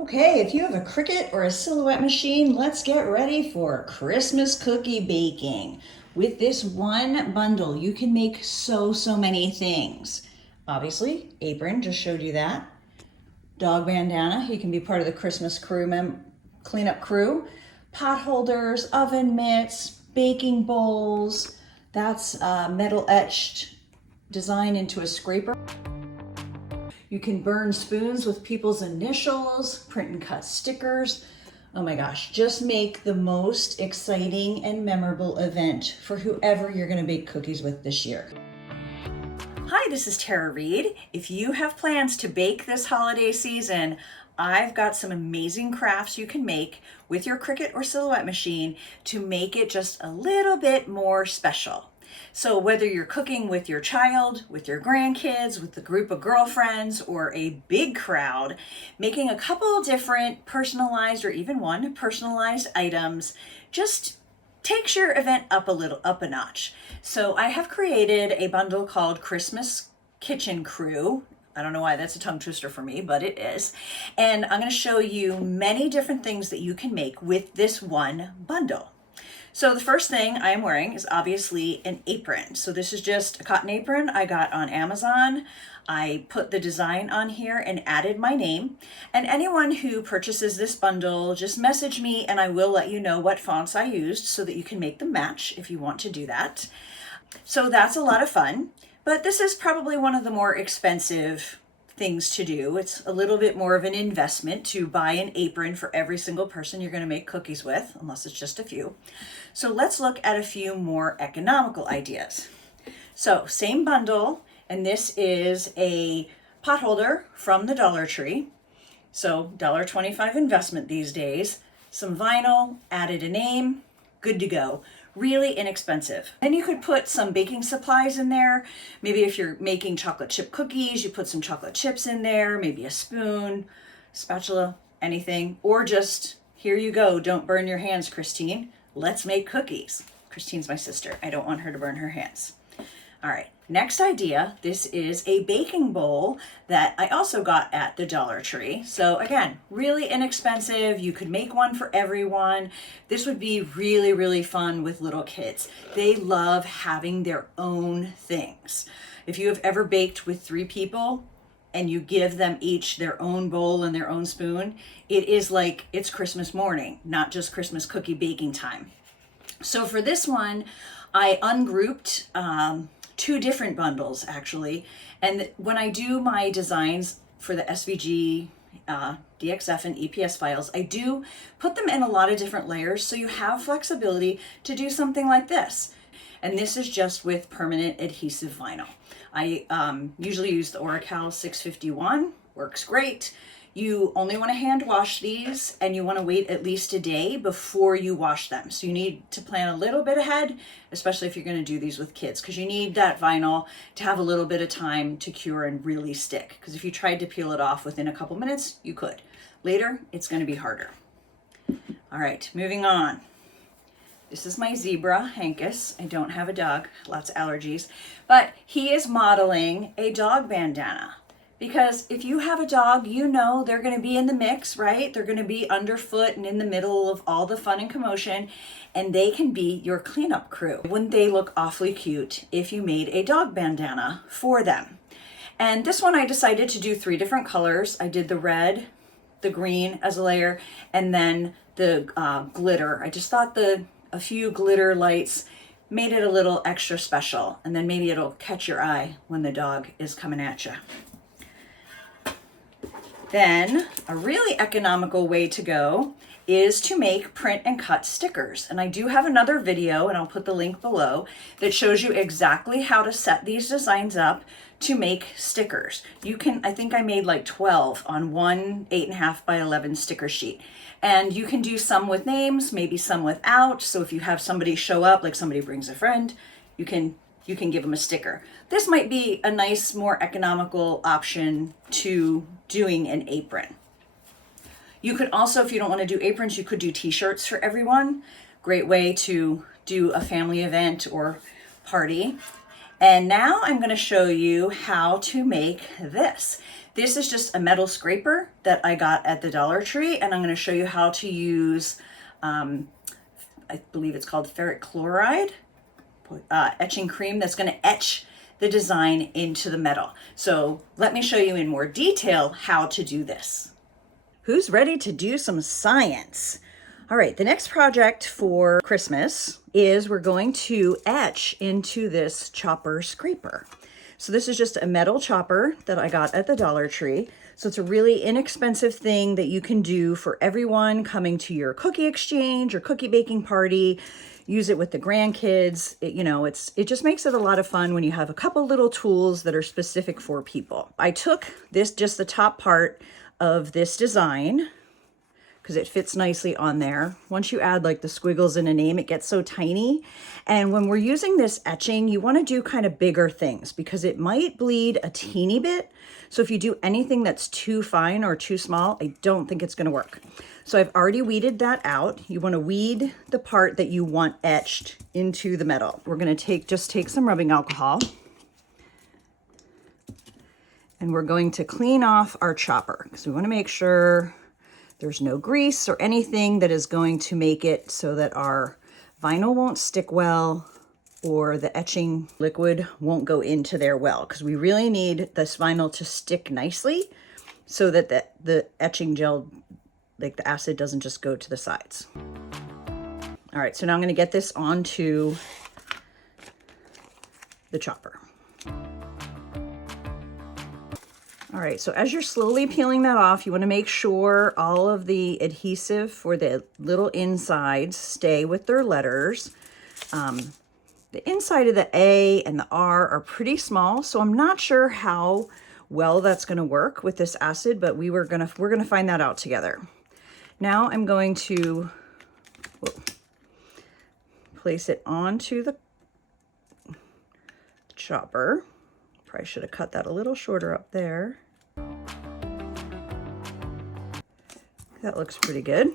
Okay, if you have a Cricut or a Silhouette machine, let's get ready for Christmas cookie baking. With this one bundle, you can make so many things. Obviously, Apron, just showed you that. Dog Bandana, he can be part of the Christmas cleanup crew. Potholders, oven mitts, baking bowls. That's metal etched design into a scraper. You can burn spoons with people's initials, print and cut stickers. Oh my gosh, just make the most exciting and memorable event for whoever you're gonna bake cookies with this year. Hi, this is Tara Reed. If you have plans to bake this holiday season, I've got some amazing crafts you can make with your Cricut or Silhouette machine to make it just a little bit more special. So whether you're cooking with your child, with your grandkids, with a group of girlfriends, or a big crowd, making a couple different personalized or even one personalized items just takes your event up a notch. So I have created a bundle called Christmas Kitchen Crew. I don't know why that's a tongue twister for me, but it is. And I'm going to show you many different things that you can make with this one bundle. So the first thing I am wearing is obviously an apron. So this is just a cotton apron I got on Amazon. I put the design on here and added my name. And anyone who purchases this bundle, just message me and I will let you know what fonts I used so that you can make them match if you want to do that. So that's a lot of fun, but this is probably one of the more expensive things to do. It's a little bit more of an investment to buy an apron for every single person you're going to make cookies with, unless it's just a few. So let's look at a few more economical ideas. So same bundle, and this is a pot holder from the Dollar Tree. So $1.25 investment these days. Some vinyl, added a name, good to go. Really inexpensive. Then you could put some baking supplies in there. Maybe if you're making chocolate chip cookies, you put some chocolate chips in there, maybe a spoon, spatula, anything, or just, here you go, don't burn your hands, Christine. Let's make cookies. Christine's my sister. I don't want her to burn her hands. All right, next idea. This is a baking bowl that I also got at the Dollar Tree. So again, really inexpensive. You could make one for everyone. This would be really fun with little kids. They love having their own things. If you have ever baked with 3 people and you give them each their own bowl and their own spoon, it is like it's Christmas morning, not just Christmas cookie baking time. So for this one, I ungrouped 2 different bundles actually. And when I do my designs for the SVG, DXF and EPS files, I do put them in a lot of different layers so you have flexibility to do something like this. And this is just with permanent adhesive vinyl. I usually use the Oracal 651, works great. You only want to hand wash these and you want to wait at least a day before you wash them. So you need to plan a little bit ahead, especially if you're going to do these with kids, because you need that vinyl to have a little bit of time to cure and really stick. Because if you tried to peel it off within a couple minutes, you could. Later, it's going to be harder. All right, moving on. This is my zebra, Hankus. I don't have a dog, lots of allergies, but he is modeling a dog bandana. Because if you have a dog, you know they're going to be in the mix, right? They're going to be underfoot and in the middle of all the fun and commotion, and they can be your cleanup crew. Wouldn't they look awfully cute if you made a dog bandana for them? And this one I decided to do 3 different colors. I did the red, the green as a layer, and then the glitter. I just thought a few glitter lights made it a little extra special, and then maybe it'll catch your eye when the dog is coming at you. Then a really economical way to go is to make print and cut stickers. And I do have another video, and I'll put the link below, that shows you exactly how to set these designs up to make stickers. You can, I think I made like 12 on one 8.5 by 11 sticker sheet. And you can do some with names, maybe some without. So if you have somebody show up, like somebody brings a friend, you can give them a sticker. This might be a nice, more economical option to doing an apron. You could also, if you don't want to do aprons, you could do t-shirts for everyone. Great way to do a family event or party. And now I'm going to show you how to make this. This is just a metal scraper that I got at the Dollar Tree, and I'm going to show you how to use, I believe it's called ferric chloride, etching cream that's going to etch the design into the metal. So let me show you in more detail how to do this. Who's ready to do some science? All right, the next project for Christmas is we're going to etch into this chopper scraper. So this is just a metal chopper that I got at the Dollar Tree. So it's a really inexpensive thing that you can do for everyone coming to your cookie exchange or cookie baking party. Use it with the grandkids. It just makes it a lot of fun when you have a couple little tools that are specific for people. I took just the top part of this design, because it fits nicely on there. Once you add like the squiggles in a name, it gets so tiny. And when we're using this etching, you want to do kind of bigger things because it might bleed a teeny bit. So if you do anything that's too fine or too small, I don't think it's going to work. So I've already weeded that out. You want to weed the part that you want etched into the metal. We're going to just take some rubbing alcohol, and we're going to clean off our chopper because we want to make sure there's no grease or anything that is going to make it so that our vinyl won't stick well or the etching liquid won't go into there well, because we really need this vinyl to stick nicely so that the etching gel, like the acid, doesn't just go to the sides. All right, so now I'm going to get this onto the chopper. All right, so as you're slowly peeling that off, you want to make sure all of the adhesive for the little insides stay with their letters. The inside of the A and the R are pretty small, so I'm not sure how well that's going to work with this acid, but we're gonna find that out together. Now I'm going to place it onto the chopper. Probably should have cut that a little shorter up there. That looks pretty good.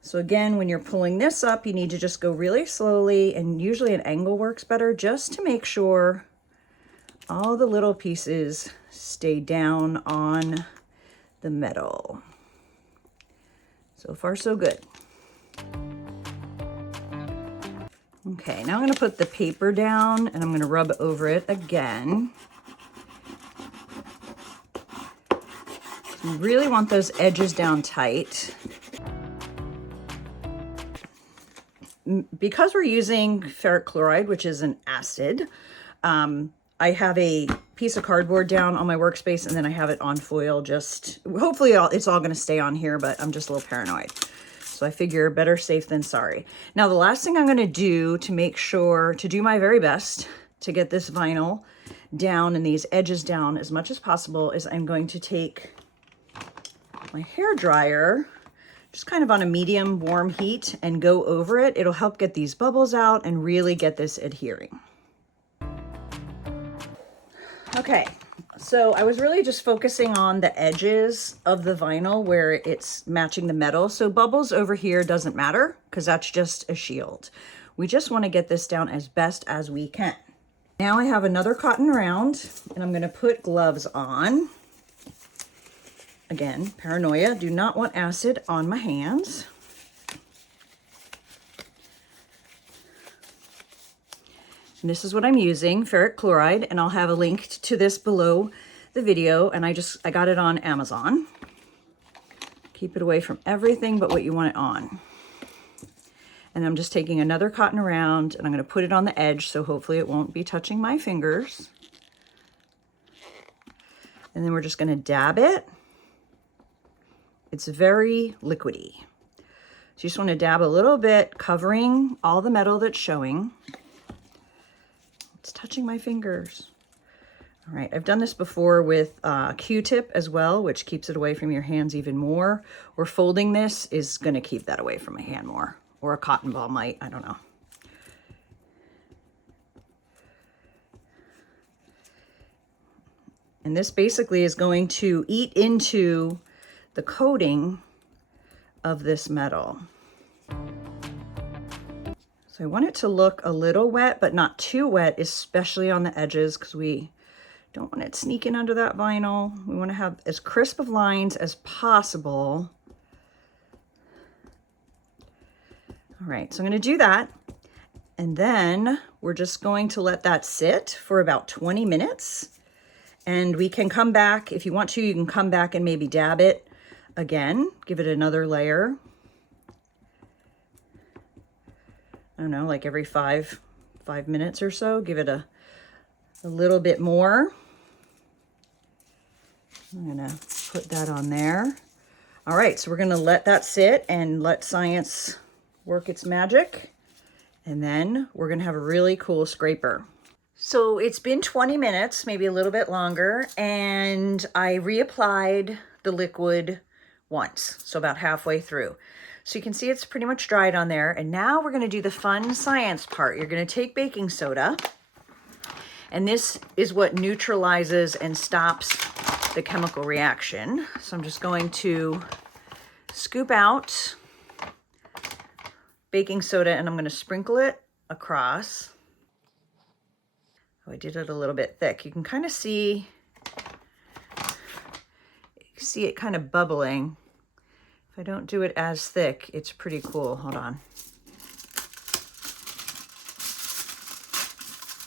So again, when you're pulling this up, you need to just go really slowly, and usually an angle works better just to make sure all the little pieces stay down on the metal. So far, so good. Okay, now I'm going to put the paper down and I'm going to rub over it again. You really want those edges down tight. Because we're using ferric chloride, which is an acid, I have a piece of cardboard down on my workspace, and then I have it on foil. Hopefully it's all going to stay on here, but I'm just a little paranoid. So I figure better safe than sorry. Now, the last thing I'm going to do to do my very best to get this vinyl down and these edges down as much as possible is I'm going to take my hair dryer, just kind of on a medium warm heat, and go over it. It'll help get these bubbles out and really get this adhering. Okay, so I was really just focusing on the edges of the vinyl where it's matching the metal. So bubbles over here doesn't matter because that's just a shield. We just want to get this down as best as we can. Now I have another cotton round, and I'm going to put gloves on. Again, paranoia, do not want acid on my hands. And this is what I'm using, ferric chloride, and I'll have a link to this below the video, and I got it on Amazon. Keep it away from everything but what you want it on. And I'm just taking another cotton round, and I'm going to put it on the edge, so hopefully it won't be touching my fingers. And then we're just going to dab it. It's very liquidy. So you just want to dab a little bit, covering all the metal that's showing. It's touching my fingers. All right, I've done this before with Q-tip as well, which keeps it away from your hands even more. Or folding this is going to keep that away from my hand more. Or a cotton ball might, I don't know. And this basically is going to eat into the coating of this metal. So I want it to look a little wet, but not too wet, especially on the edges, because we Don't want it sneaking under that vinyl. We want to have as crisp of lines as possible. All right, so I'm going to do that. And then we're just going to let that sit for about 20 minutes. And we can come back, if you want to, you can come back and maybe dab it again, give it another layer. I don't know, like every five minutes or so, give it a little bit more. I'm gonna put that on there. All right, so we're gonna let that sit and let science work its magic. And then we're gonna have a really cool scraper. So it's been 20 minutes, maybe a little bit longer, and I reapplied the liquid once, so about halfway through. So you can see it's pretty much dried on there. And now we're gonna do the fun science part. You're gonna take baking soda, and this is what neutralizes and stops the chemical reaction. So I'm just going to scoop out baking soda and I'm gonna sprinkle it across. Oh, I did it a little bit thick. You can kind of see it kind of bubbling. If I don't do it as thick, it's pretty cool. Hold on.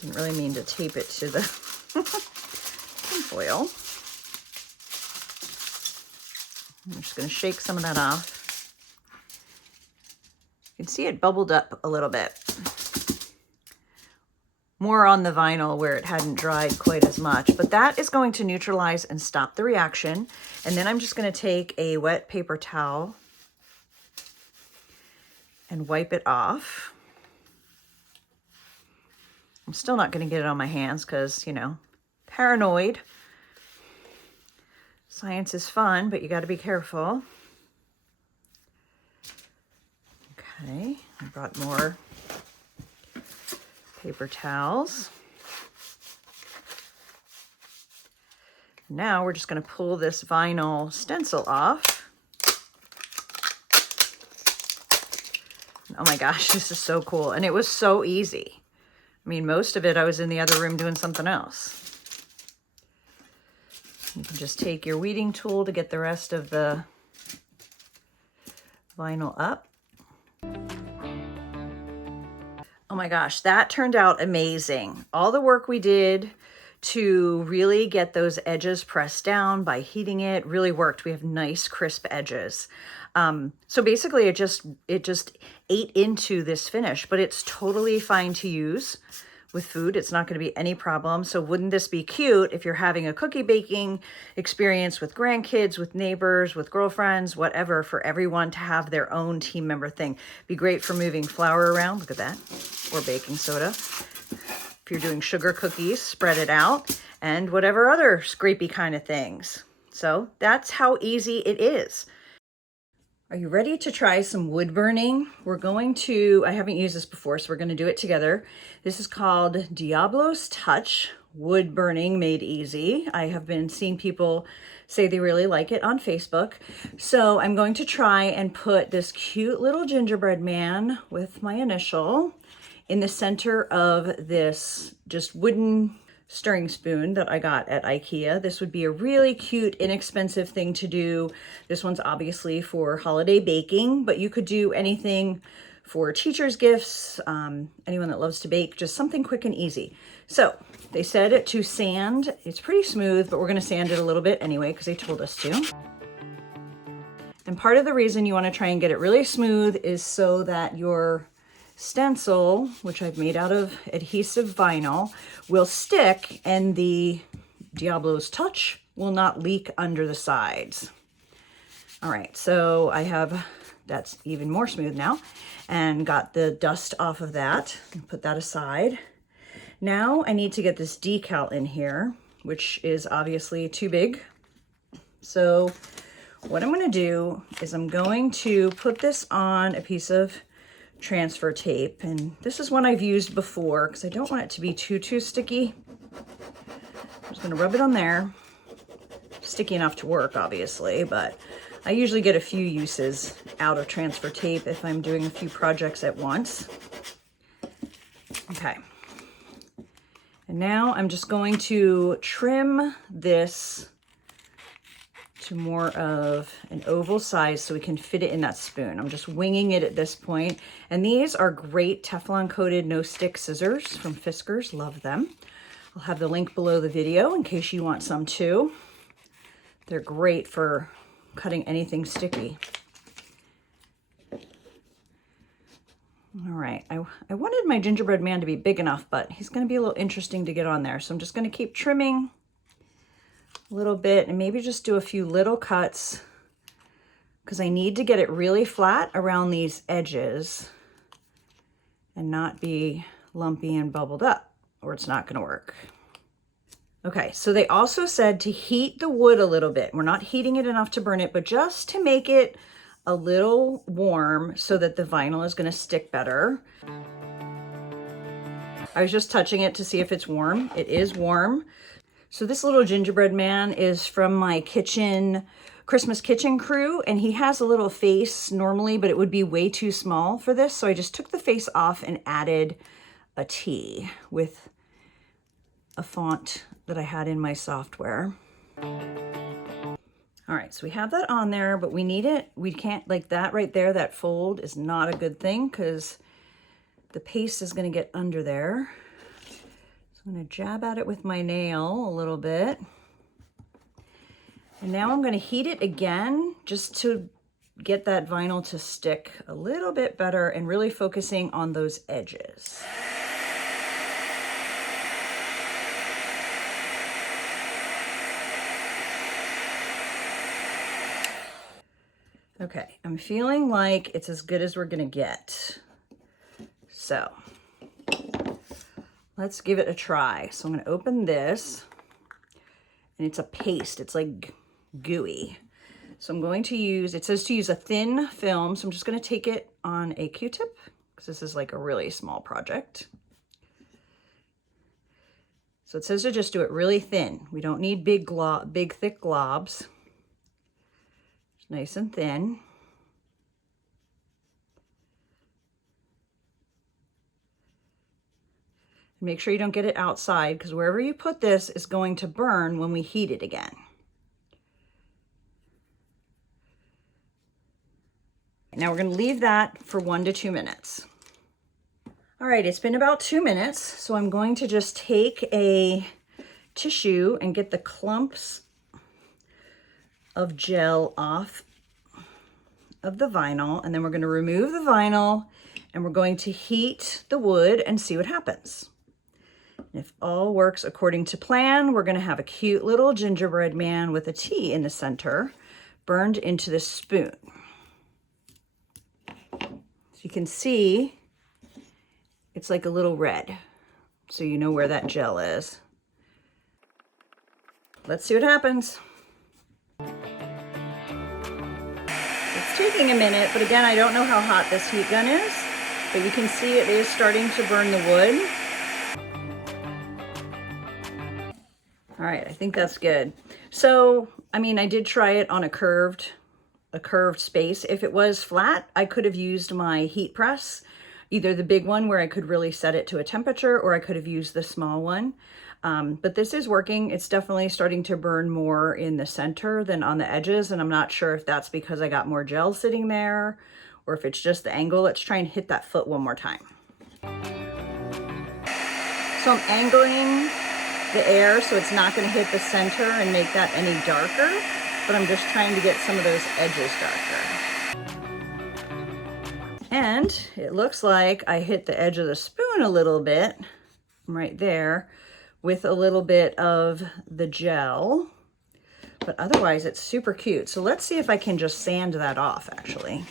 Didn't really mean to tape it to the foil. I'm just going to shake some of that off. You can see it bubbled up a little bit. More on the vinyl where it hadn't dried quite as much, but that is going to neutralize and stop the reaction. And then I'm just going to take a wet paper towel and wipe it off. I'm still not going to get it on my hands because, you know, paranoid. Science is fun, but you got to be careful. Okay, I brought more paper towels. Now we're just going to pull this vinyl stencil off. Oh my gosh, this is so cool. And it was so easy. I mean, most of it I was in the other room doing something else. You can just take your weeding tool to get the rest of the vinyl up. Oh my gosh, that turned out amazing. All the work we did to really get those edges pressed down by heating it really worked. We have nice crisp edges. So basically it just ate into this finish, but it's totally fine to use with food. It's not going to be any problem. So wouldn't this be cute if you're having a cookie baking experience with grandkids, with neighbors, with girlfriends, whatever, for everyone to have their own team member thing. Be great for moving flour around. Look at that. Or baking soda. If you're doing sugar cookies, spread it out, and whatever other scrapey kind of things. So that's how easy it is. Are you ready to try some wood burning? We're going to, I haven't used this before, so we're going to do it together. This is called Diablos Touch Wood Burning Made Easy. I have been seeing people say they really like it on Facebook. So I'm going to try and put this cute little gingerbread man with my initial in the center of this just wooden stirring spoon that I got at IKEA. This would be a really cute, inexpensive thing to do. This one's obviously for holiday baking, but you could do anything for teacher's gifts, anyone that loves to bake, just something quick and easy. So they said to sand. It's pretty smooth, but we're gonna sand it a little bit anyway because they told us to. And part of the reason you wanna try and get it really smooth is so that your stencil, which I've made out of adhesive vinyl, will stick and the Diablos Touch will not leak under the sides. All right, so I have, that's even more smooth now, and got the dust off of that and put that aside. Now I need to get this decal in here, which is obviously too big. So what I'm gonna do is I'm going to put this on a piece of transfer tape, and this is one I've used before because I don't want it to be too sticky. I'm just going to rub it on there. Sticky enough to work, obviously, but I usually get a few uses out of transfer tape if I'm doing a few projects at once. Okay, And now I'm just going to trim this to more of an oval size so we can fit it in that spoon. I'm just winging it at this point. And these are great Teflon coated no stick scissors from Fiskars, love them. I'll have the link below the video in case you want some too. They're great for cutting anything sticky. All right, I wanted my gingerbread man to be big enough, but he's gonna be a little interesting to get on there. So I'm just gonna keep trimming a little bit and maybe just do a few little cuts because I need to get it really flat around these edges and not be lumpy and bubbled up, or it's not gonna work. Okay, so they also said to heat the wood a little bit. We're not heating it enough to burn it, but just to make it a little warm so that the vinyl is gonna stick better. I was just touching it to see if it's warm. It is warm. So this little gingerbread man is from my Christmas kitchen crew, and he has a little face normally, but it would be way too small for this. So I just took the face off and added a T with a font that I had in my software. All right, so we have that on there, but we need it. We can't, like that right there, that fold is not a good thing because the paste is gonna get under there. So I'm gonna jab at it with my nail a little bit. And now I'm gonna heat it again just to get that vinyl to stick a little bit better and really focusing on those edges. Okay, I'm feeling like it's as good as we're gonna get. So let's give it a try. So I'm gonna open this, and it's a paste, it's like gooey. So I'm going to use, it says to use a thin film, so I'm just gonna take it on a Q-tip, because this is like a really small project. So it says to just do it really thin. We don't need big thick globs. Nice and thin. Make sure you don't get it outside because wherever you put this is going to burn when we heat it again. Now we're going to leave that for 1 to 2 minutes. All right, it's been about 2 minutes, so I'm going to just take a tissue and get the clumps of gel off of the vinyl, and then we're going to remove the vinyl and we're going to heat the wood and see what happens. And if all works according to plan, we're going to have a cute little gingerbread man with a T in the center burned into the spoon. So you can see it's like a little red, so you know where that gel is. Let's see what happens. Taking a minute, but again, I don't know how hot this heat gun is, but you can see it is starting to burn the wood. All right, I think that's good. So, I mean, I did try it on a curved space. If it was flat, I could have used my heat press, either the big one where I could really set it to a temperature, or I could have used the small one. But this is working. It's definitely starting to burn more in the center than on the edges. And I'm not sure if that's because I got more gel sitting there or if it's just the angle. Let's try and hit that foot one more time. So I'm angling the air so it's not going to hit the center and make that any darker, but I'm just trying to get some of those edges darker. And it looks like I hit the edge of the spoon a little bit right there with a little bit of the gel, but otherwise it's super cute. So let's see if I can just sand that off actually.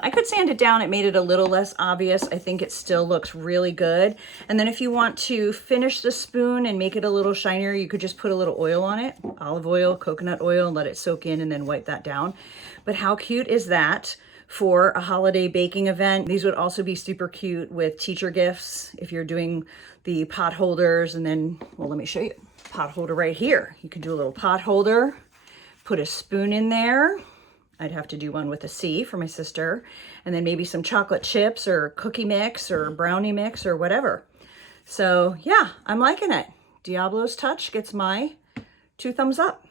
I could sand it down, it made it a little less obvious. I think it still looks really good. And then if you want to finish the spoon and make it a little shinier, you could just put a little oil on it, olive oil, coconut oil, and let it soak in and then wipe that down. But how cute is that for a holiday baking event? These would also be super cute with teacher gifts if you're doing the pot holders. And then, well, let me show you. Pot holder right here. You could do a little pot holder, put a spoon in there. I'd have to do one with a C for my sister, and then maybe some chocolate chips or cookie mix or brownie mix or whatever. So yeah, I'm liking it. Diablos Touch gets my 2 thumbs up.